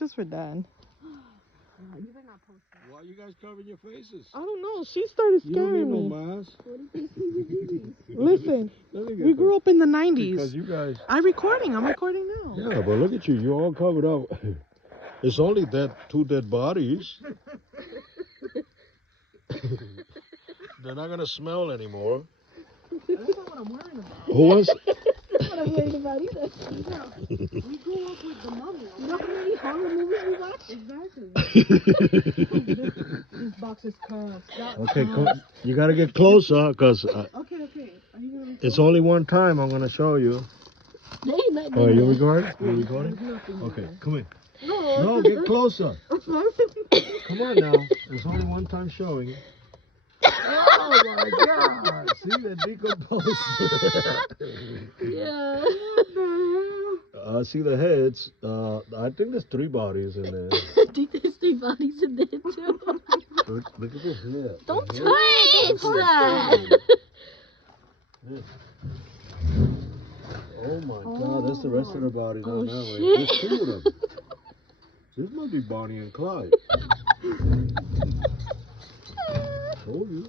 Just for Dad. You better not post that. Why you guys covering your faces? I don't know. She started You don't scaring need me. no mask. Listen, Let me get we grew up in the Because 90s. you guys. I'm recording now. Yeah, but look at you. You're all covered up. It's only two dead bodies. They're not gonna smell anymore. That's not what I'm worrying about. Who wants? That's what I'm worried about either. We grew up with the mummy. You know how many horror movies we watch? Exactly. This box is cursed. Okay, you gotta get closer, cause Okay. Are you gonna record? it's only one time I'm gonna show you. There ain't nothing Oh, in you there. recording? You recording? Okay, come in. No, get closer. Come on now. It's only one time showing. Oh my God! See, they're decomposed. Yeah. See the heads. I think there's 3 bodies in there. I think there's 3 bodies in there too. Look at this here. Don't touch that. This. Oh my God! That's the rest of the bodies on that way. Shit. There's 2 of them. This might be Bonnie and Clyde. Told you.